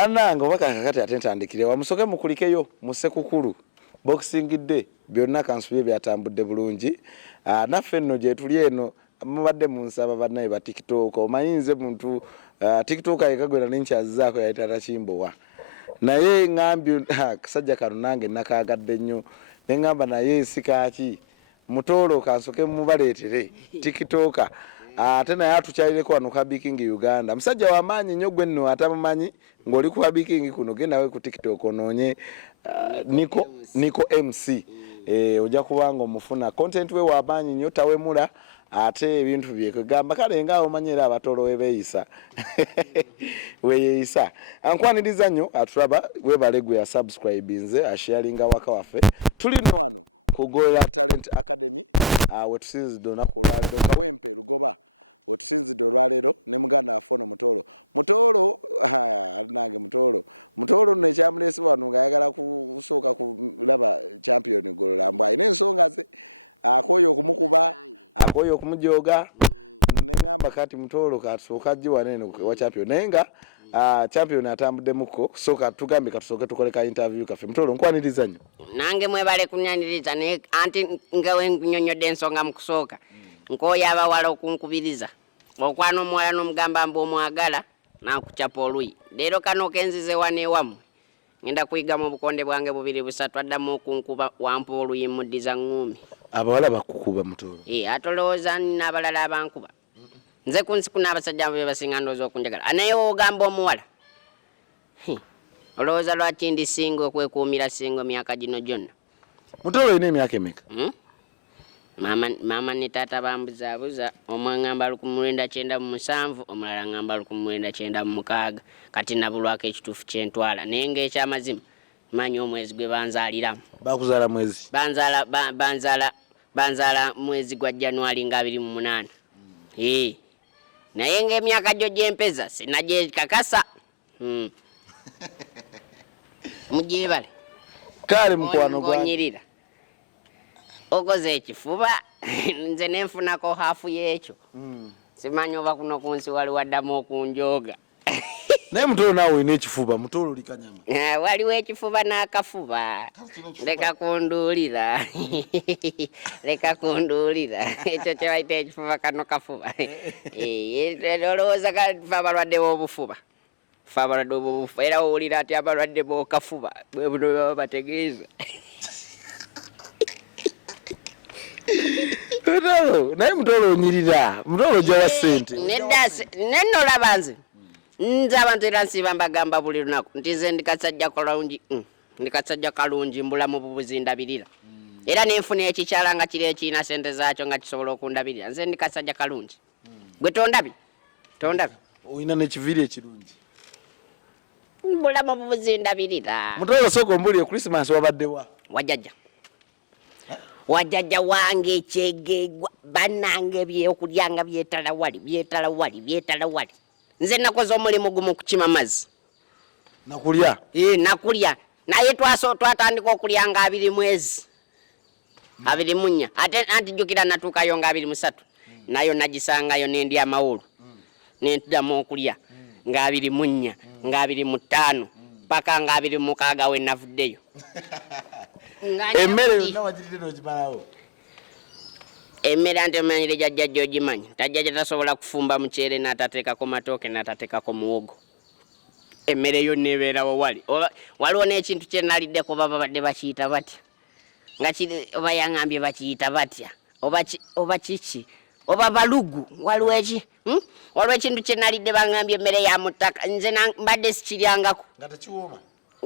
Bannange obaka kakati atentandikire wamusoke mukulikeyo musekukulu boxing day byonna kansubye byatambudde bulungi naffe nno gye tuli eno mubadde munsaba bannaye ba TikTok omayinze muntu TikTok ayekagwera n'enkyazizaako yayita takimbowa naye ngambye kasajja kano nange nakagadde nnyo ne ngamba naye sikaki Mutoro kansoke mubaleetere TikTok ate naye atukyalireko wano ka Biking Uganda musajja wamaanyi nnyo gwe nno atamumanyi ng'oli ku Biking kuno genda we ku TikTok onoonye Niko MC ojja kubanga omufuna content we wamaanyi nnyo tawemula ate ebintu bye kugamba kale nga omanyira abatolo webeeyisa weyeeyisa ankwaniriza nnyo atulaba webalegwe ya subscribe nze asharinga waka waffe tulino ku Golola we tusinzidde olunaku lwaleero Akoye Okumujoga bakati Mutoro kasooka jiwa nene wa champion nenga champion atambudde muko soka tugambe katusoke tukoleka interview kafe Mutoro nkwaniriza nnyo nange mwebale kunyaniriza ne anti ngawe nyonyodde ensonga mu kusooka nkoya abawala okunkubiriza okwano omwala n'omugamba mbu omwagala nakucapa oluyi leero kano kenzize wane wamu ngenda kuyiga mu bukonde bwange bubiri busatu addamu okunkuba wampa oluyi muddiza ngumi abawala bakukuba Mutoro atolooza n'abalala abankuba nze kunsiku n'abasajja abo basinga ndowooza okunjagala anaye ogamba omuwala olowooza lwaki ndi singa okwekuumira singa emyaka gino gyonna Mutoro olina emyaka emeka mama ne taata bambuzaabuza omwe ngamba 1997 omulala ngamba 1996 kati nabulwako ekituufu kyentwala naye ng'ekyamazima manyi omwezi gwe banzaaliramu bakuzaala mwezi banzaala mwezi gwa January nga 28 naye ng'emyaka gyo gyempeza sinagyekakasa mugyebale kale mukwano gonyirira okoze ekifuba nze nenfunako hafu y'ekyo simanyi oba kuno ku nsi wali waddamu okunjoga naye Mutoro naawe olina ekifuba Mutoro oli kanyama waliwo ekifuba n'akafuba leka kunduulira leka kunduulira ekyo kye bayita ekifuba kano kafuba olowooza fe abalwadde b'obufuba fe abalwadde b'obufuba era owulira ati abalwadde b'okafuba bwe buno baba bategeeza naye Mutoro onyirira Mutoro gyawa ssente nenolaba nze abantu era nsiba mbagamba buli lunaku nti nze ndikasajja kalungi mbulamu bubuzindabirira era nenfuna ekikyala nga kiri ekiina sente zaakyo nga kisobola okundabirira nze ndikasajja kalungi gwe tondabi olina n'ekiviiri ekirungi mbulamu bubuzindabirira Mutoro sooka ombuulire Christmas wabaddewa wajjajja wange ekyegegwa bannange byokulyanga byetala wali nze nakoze omulimu gumu kukima mazzi nakulya nakulya naye twatandika okulyanga 2 mwezi 24 ate anti jjukira natuukayo nga 23 nayo nagisangayo nendya amawulu nentuddamu okulya nga 24 nga 25 paka nga 26 we navuddeyo emmere yonna wagirire n'ogimalawo emmere ante manyire jjajja ogimanyi tajjajja tasobola kufumba muceere n'atateekako matooke n'atateekako muwogo emmere yonna ebeerawo waliwo n'ekintu kye naliddeko baba badde bakiyita batya nga oba yaŋŋambye bakiyita batya oba kiki oba balugu waliwo ekintu kye nalidde baŋŋambye emmere ya mu ttaka nze mbadde sikiryangako nga tekiwooma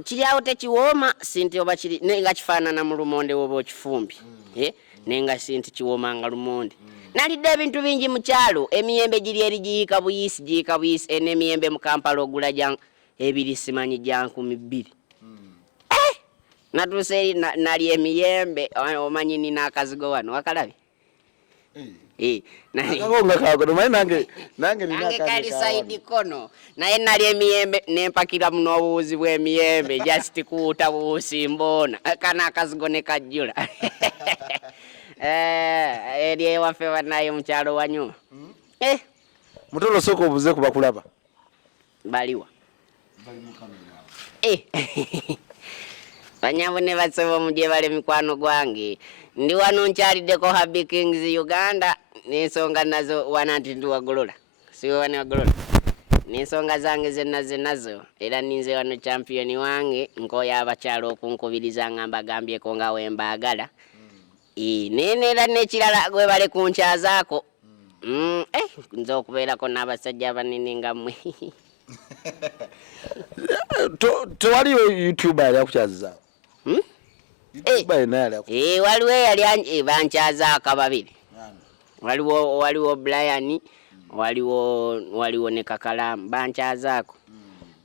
kiryawo tekiwooma sinti oba kiri nenga kifaanana mu lumonde woba okifumbi nenga sinti kiwoomanga lumonde nalidde ebintu bingi mu kyalo emiyembe giri eri giyiika buyisi n'emiyembe mu Kampala ogula ebiri simanyi gya 2,000 natuuse eri nali emiyembe omanyi nina akazigo wano wakalabye nange kali saidi kono naye nali emiyembe nempakira muno obuwuzi bw'emiyembe just kuuta buwusi mboona kana akazigo ne kajjula eri ewaffe banaye mukyalo wanyuma Mutoro sooka obuze ku bakulaba baliwa Banyabone basobo muje bale mikwano gwange ndi wano nkyaliddeko Happy Kings Uganda n'ensonga nazo wananti ndi wa Golola siwe wane wa Golola n'ensonga zange zenazo era ninze wano champion wange nkoya abakyala okunkubiriza ngamba gambyeko nga wembaagala nene era n'ekirala gwe bale ku nkyazaako nze okubeerako n'abasajja abanene nga mmwe tewaliyo YouTuber yali akukyazizaako waliwo eyali bankyazaako ababiri waliwo Brian waliwo ne Kakalamu bankyazaako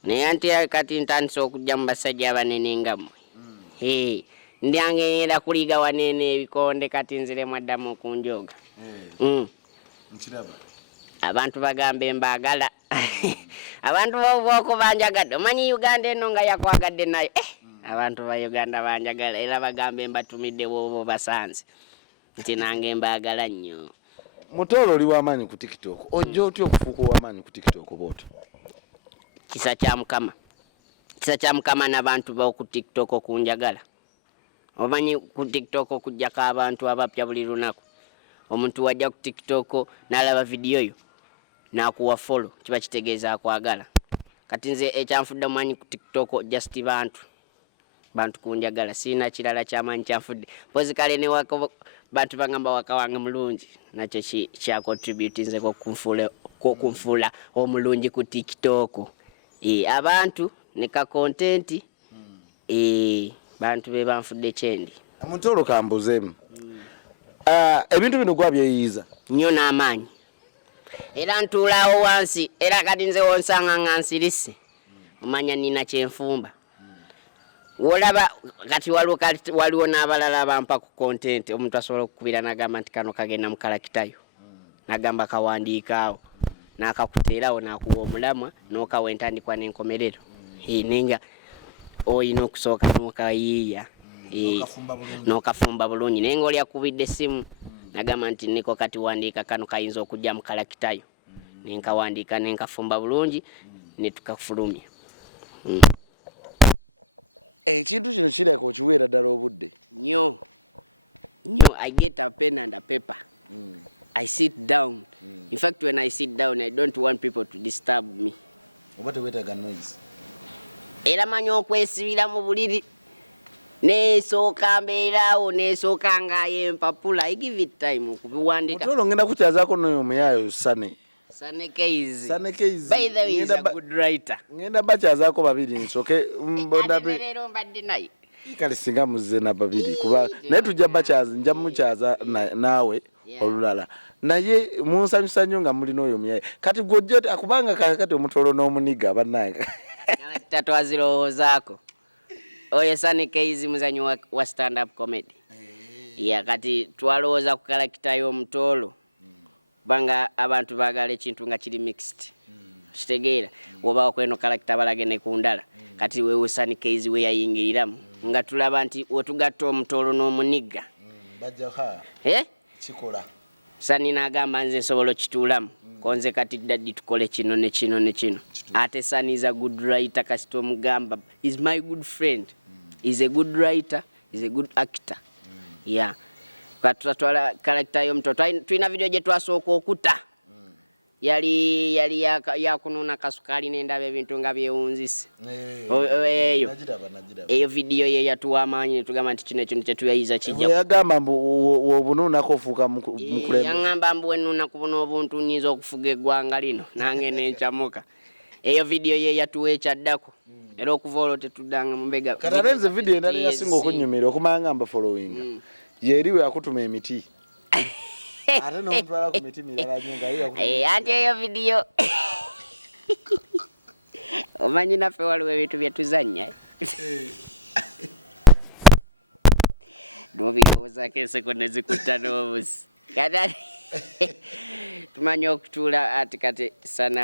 naye anti kati ntandise okujja mu basajja abanene nga mmwe ndyangeera kuliga wanene ebikonde kati nziremu addamu okunjoga abantu bagamba embaagala abantu boko banjagadde omanyi Uganda eno nga yakwagadde nayo abantu ba Uganda banjagala era bagamba embatumidde bobo basanze nti nange embaagala nnyo. Mutoro oli w'amaanyi ku TikTok ojja otya okufuuka ow'amaanyi ku TikTok bw'otyo? Kisa kya Mukama n'abantu b'oku TikTok okunjagala. Omanyi ku TikTok okujjako abantu abapya buli lunaku. Omuntu wajja ku TikTok n'alaba vidiyo yo n'akuwa follow kiba kitegeeza akwagala. Kati nze ekyanfudde omanyi ku TikTok just bantu kunjagala sina kirala kyamanyi kyanfudde pozi kale ne wako bantu bagamba waka wange mulungi nakyo kya contribute nze kunfuula omulungi ku TikTok abantu ne ka content bantu be banfudde kyendi. Mutoro kambuzeemu ebintu bino gwa byeyiiza nnyo n'amaanyi era ntuulaawo wansi era kati nze wonsanga nga nsirise omanya nina kyenfumba wolaba kati waliwo n'abalala bampa ku content omuntu asobola okukubira n'agamba nti kano kagenda mu kalakitayo n'agamba kawandiikaawo n'akakuteerawo n'akuwa omulamwa n'okawa entandikwa n'enkomerero nenga oyina okusooka n'okayiiya n'okafumba bulungi naye ng'oli akubidde essimu n'agamba nti niko kati wandiika kano kayinza okujja mu kalakitayo nenkawandiika nenkafumba bulungi ne tukafulumya. I get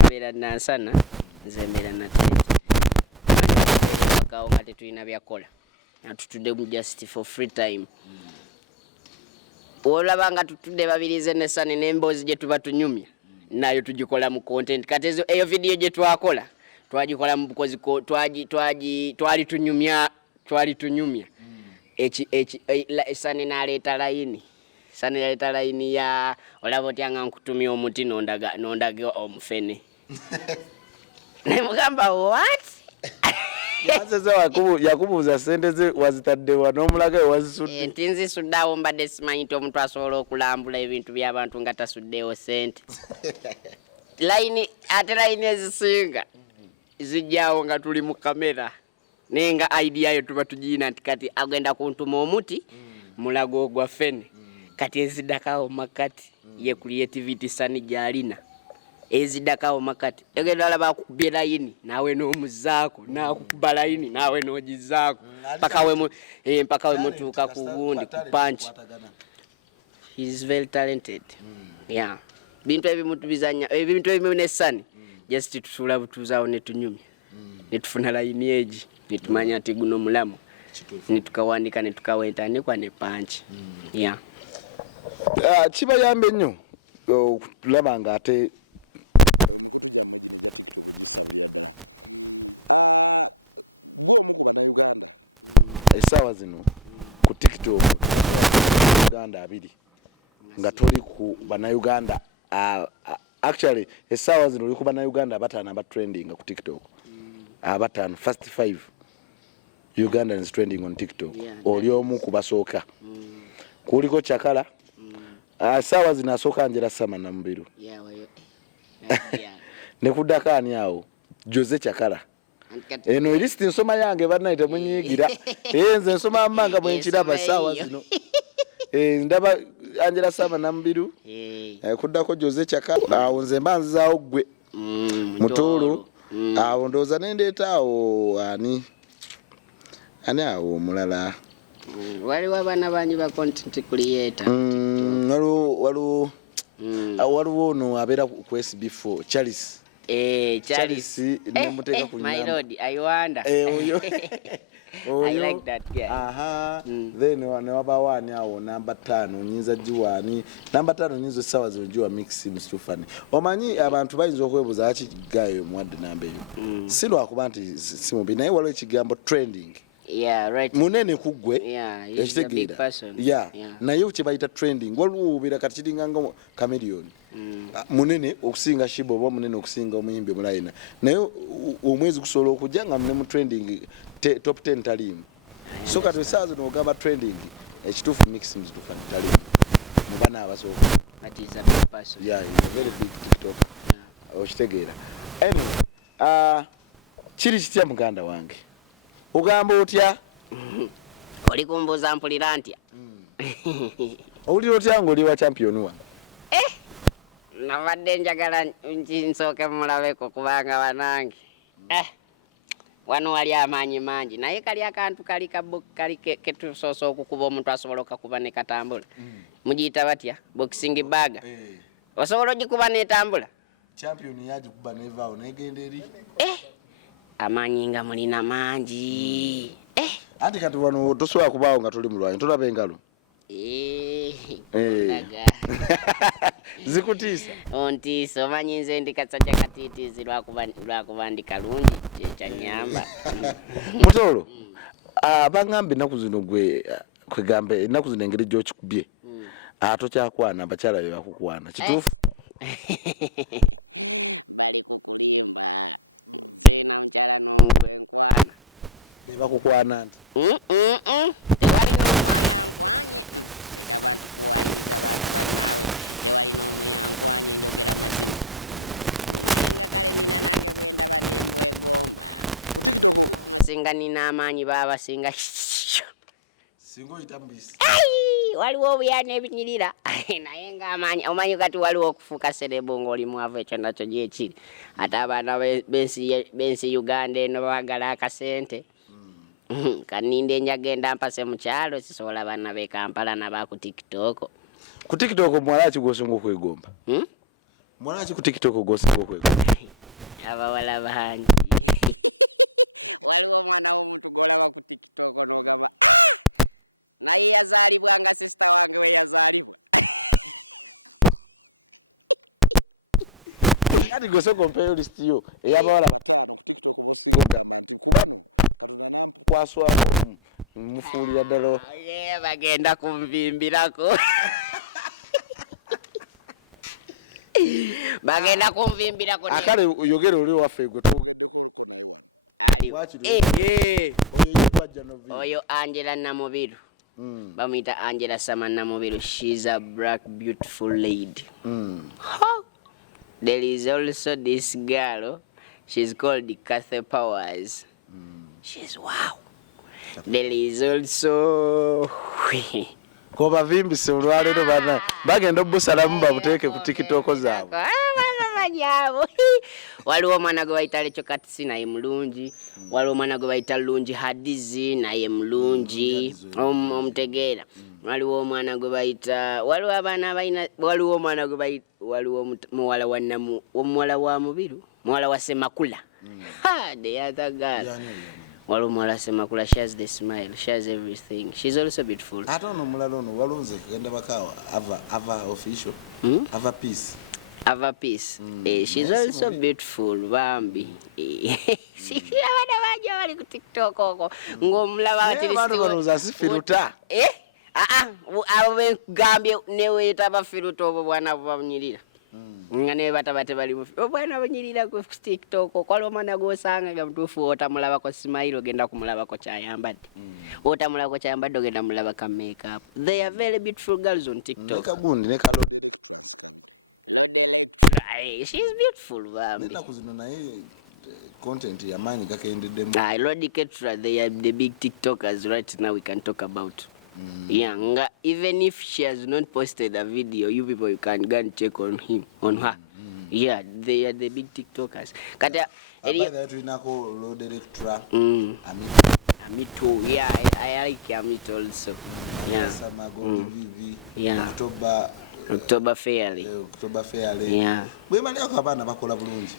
mbeera nansana nze mbeera natete akawo nga tetulina byakola natutudde mu just for free time olaba nga tutudde babirize nesane n'emboozi gye tuba tunyumya nayo tugikola mu content kati eyo video gye twakola twagikola mu bukozi twali tunyumya Sane n'aleeta layini ya olaba otya nga nkutumya omuti nondaga omufene nemugamba what yakubuuza sente ze wazitaddewa n'omulaga wazisudde nti nzisuddeawo mbadde simanyi nti omuntu asobola okulambula ebintu by'abantu nga tasuddeewo sente layini ezisinga zijjaawo nga tuli mu kamera naye nga idea yo tuba tugiina nti kati agenda kuntuma omuti mulago ogwa fene kati eziddakawo makati ye creativity Sani gy'alina eziddakawo makati egenda olaba akukubye layini naawe n'omuzaako n'akukuba layini naawe n'ogizaako mpaka we mutuuka ku gundi ku panchi. He is very talented. Yeah. Bintu ebimu tubizanya ebintu ebimu ne Sani just tusuula butuuzaawo ne tunyumya ne tufuna layini egi ne tumanya nti guno mulamu ne tukawandika ne tukawentandikwa ne panchi. Yeah. Kibayambe nnyo tulaba nga ate essaawa zino ku TikTok Uganda 2 nga toli ku bannayuganda actually essaawa zino oli ku bannayuganda 5 aba trending ku TikTok. 5 first 5 Ugandans trending on TikTok. Oli omu ku basooka. Kuliko Chakala. Essaawa zino asooka Njera Sama na Mubiru. Ne kuddako ani awo Jose Chakala. Eno list nsoma yange bannaye temunyiigira. Nze nsoma amanga bwenkiraba essaawa zino. Ndaba Njera Sama na Mubiru. Kuddako Jose Chakala. Awo nze mbanzizaawo ggwe. Mutoro. Awo ndowooza nendeeta awo ani awo omulala. Waliwo abaana bangi ba content creator. Waliwo ono abeera ku SB4 Charles. Charles nemuteeka ku my lord I wonder. Oyo. I like that guy. Then ne wabawo ani awo namba 5 nyinza jiwani. Namba 5 nyinza essaawa zino jiwa mix mstufani. Omanyi abantu bayinza okwebuuza ki gayo muwadde namba eyo. Si lwakuba nti simubi naye waliwo ekigambo trending. Yeah, right. Munene kugwe. Yeah, he's a big person. Yeah. Naye kye bayita trending. Waliwo ubira kati kiringa nga chameleon. Munene okusinga Shibo oba munene okusinga omuyimbi omulayina. Naye omwezi kusobola okujja nga munene mu trending top 10 talimu. So kati essaawa zino ogamba trending ekituufu mix mzitufani talimu. Mubana abasooka. But he's a big person. Yeah, he's a very big TikTok. Okitegeera. Anyway, kiri kitya muganda wange? Ugamba otya? Oli kumbuuza mpulira ntya? Owulira otya ng'oli wa champion wa? Nabadde njagala nsooke mulabeko kubanga banange. Wano wali amaanyi mangi naye kali akantu kali ketusoosa okukuba omuntu asobola okakuba ne katambula. Mugiyita batya? Boxing bag. Osobola ogikuba n'etambula? Champion yagikuba n'evaawo n'egenda eri. Amaanyi nga mulina mangi. Anti kati wano tosobola kubaawo nga tuli mulwanyi tolaba engalo. Zikutiisa? Ontiisa omanyi nze ndi kasajja katiitiizi lwakuba ndi kalungi kyanyamba. Mutoro, baŋŋamba ennaku zino gwe kwegamba ennaku zino engeri gy'okikubye tokyakwana abakyala be bakukwana kituufu? Bakukwana nti singa nina amaanyi baba singa singa oyita mbisi waliwo obuyana ebinyirira naye nga amaanyi omanyi kati waliwo okufuuka serebo ng'oli mwavu ekyo nakyo gyekiri ate abaana b'ensi Uganda eno baagala akasente. Kaninde njagenda mpase mu kyalo sisobola baana b'e Kampala n'aba ku TikTok. Ku TikTok muwala ki gw'osinga okwegomba? Muwala ki ku TikTok gw'osinga okwegomba? Abawala bangi. Kati gwe sooka ompeeyo list yo ey'abawala aswako mufuulira ddala bagenda kunvimbirako bagenda kunvimbirako akale yogere oli waffe gwe oyo Angela Namubiru bamuyita Angela Sama Namubiru. She's a black beautiful lady. There is also this girl, she's called Kathe Powers. She's wow. There is also ko bavimbise olwaleero bana bagenda obbusalamu babuteeke ku tikitoko zaabwe waliwo omwana gwe bayita Lecho Katisi naye mulungi, waliwo omwana gwe bayita Lungi Hadizi naye mulungi omutegeera, waliwo omwana gwe bayita waliwo abaana abalina waliwo omwana gwe bayita waliwo muwala wa Mubiru muwala wa Semakula the other girl waliwo muwala Semakula. She has the smile, she has everything, she's also beautiful. ate ono mulala ono walunze kugenda bakawa ava official ava peace Ava Peace. She's also beautiful, Bambi. Abana bajja bali ku TikTok oko ng'omulaba ati banoza sifiruta abo begambye neweeta bafiruta obwo bwana bunyirira nga ne batabate bali obwana bunyirira ku TikTok oko waliwo omwana gw'osanga nga mutuufu otamulabako smile ogenda kumulabako kyayambadde otamulabako kyayambadde ogenda mulabaka makeup. They are very beautiful girls on TikTok. Kagundi ne kalo she's beautiful, Bambi. Content yamanyi gakendeddemu. Lodi Ketra, they are the big TikTokers right now we can talk about. Yeah, even if she has not posted a video, you people you can go and check on him, on her. Yeah, they are the big TikTokers. Kata Amito, yeah, I like Amito also. Yeah. Yeah. October Fairly. Yeah.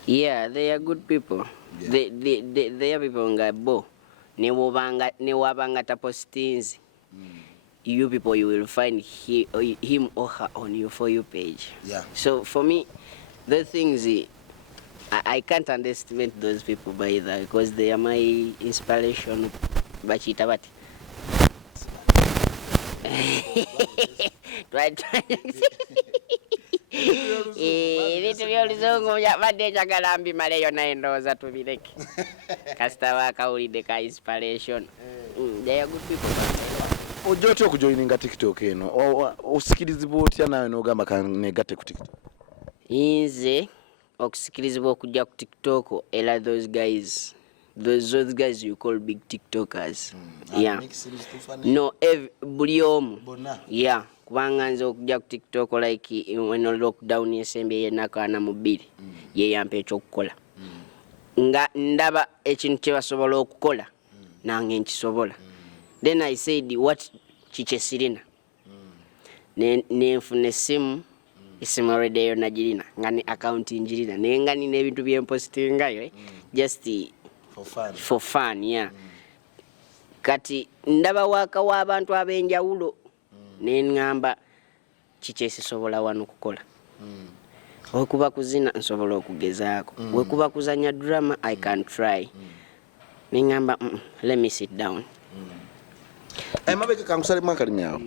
Yeah, they are good people. Yeah. They are people nga bo. Ne wabanga tapostinzi. You people, you will find him or her on your For You page. Yeah. So for me, the things I can't underestimate those people by that because they are my inspiration. Bachita bati. Vitu by'oluzungu badde njagala mbimaleyo naye ndowooza tubireke kasita bakawulidde ka inspiration. They are good people. Ojja otya okujoyininga TikTok eno osikirizibwa otya nawe n'ogamba kanegatte ku TikTok? Nze okusikirizibwa okujja ku TikTok era those guys you call big TikTokers. Yeah. No, buli omu. Yeah. Kubanga nze okujja ku TikTok like when lockdown yesembye yenako ana mu 2 ye yampa ekyokukola. Nga ndaba ekintu kye basobola okukola nange nkisobola. Then I said what chiche sirina. Nenfuna essimu radio nagirina nga ne account njirina naye nga nina ebintu byempostingayo just for fun, yeah. Kati ndaba waka w'abantu ab'enjawulo neŋŋamba kiki esisobola wano okukola. Wekuba kuzina nsobola okugezaako, wekuba kuzanya drama I can try. Neŋŋamba let me sit down. Mabega kankusalimu akalimi awo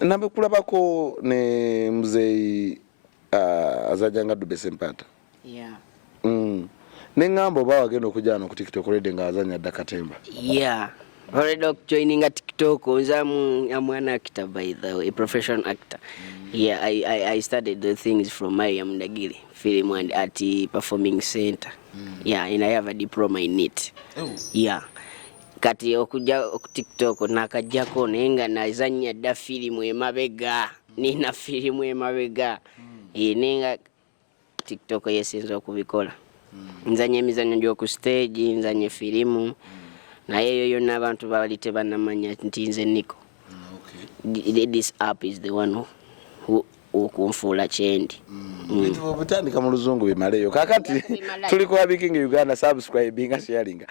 nambe kulabako ne muzeeyi azajjanga Dube Sempata. Yeah. Neŋŋamba oba wagenda okujja wano ku TikTok olwedde nga azanya dda katemba. Yeah. Already joining a TikTok, I'm an actor by the way, a professional actor. Yeah, I studied the things from Mariam Ndagili Film and Art Performing Center. Yeah, and I have a diploma in it. Yeah. Kati okuja ku TikTok nakajjako nenga nazanya dda filimu emabega nina filimu emabega nenga TikTok yesinza okubikola. Nzanya emizanyo gy'oku stage, nzanya filimu naye yo yonna abantu bali tebannamanya nti nze Niko. This app is the one who kunfuula kyendi. Bintu obutandika mu luzungu bimaleyo kakati tuli ku Abiking Uganda, subscribing, sharing.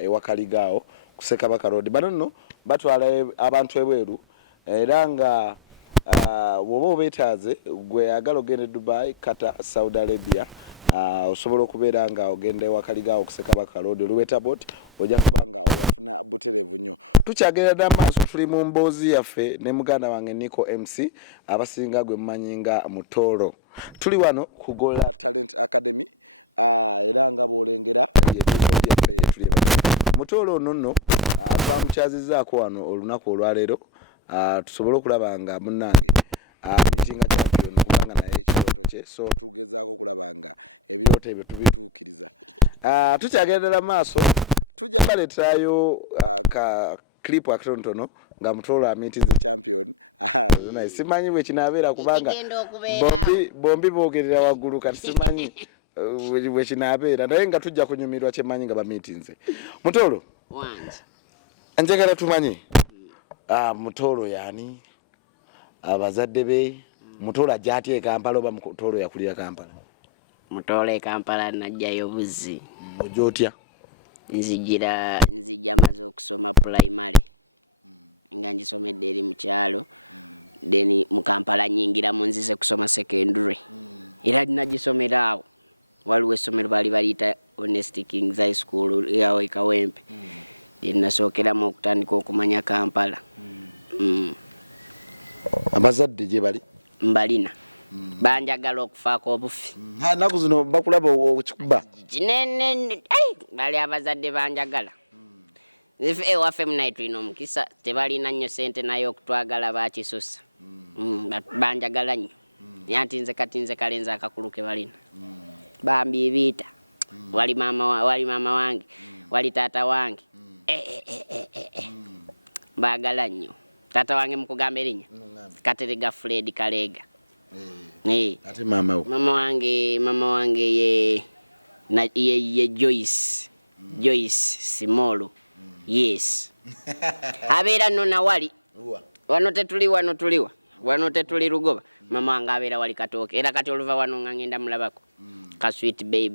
ewakaligaawo ku Ssekabaka Road. Bano nno batwala abantu ebweru era nga bw'oba obeetaaze gwe ayagala ogenda e Dubai, Qatar, Saudi Arabia, osobola okubeera nga ogenda ewakaligaawo ku Ssekabaka Road oluweta boat ojja tukyagerera maaso. Tuli mu mboozi yaffe ne muganda wange Nico MC abasinga gwe mumanyi nga Mutoro. Tuli wano ku Golola Mutoro ono nno twamukyazizaako wano olunaku olwaleero tusobole okulaba nga munnange mitinga champion kubanga naye kye so ebyo tubi tukyagerera maaso baleeterayo ka clip akatonotono nga Mutoro amitiza naye simanyi bwe kinaabeera kubanga bombi boogerera waggulu kati simanyi bwe kinaabeera naye nga tujja kunyumirwa kyemanyi nga bamitinze. Mutoro njagala tumanyi Mutoro yaani, abazadde be, Mutoro ajja atya e Kampala oba Mutoro yakulira Kampala? Mutoro e Kampala najjayo buzzi. Ojja otya? Nzigira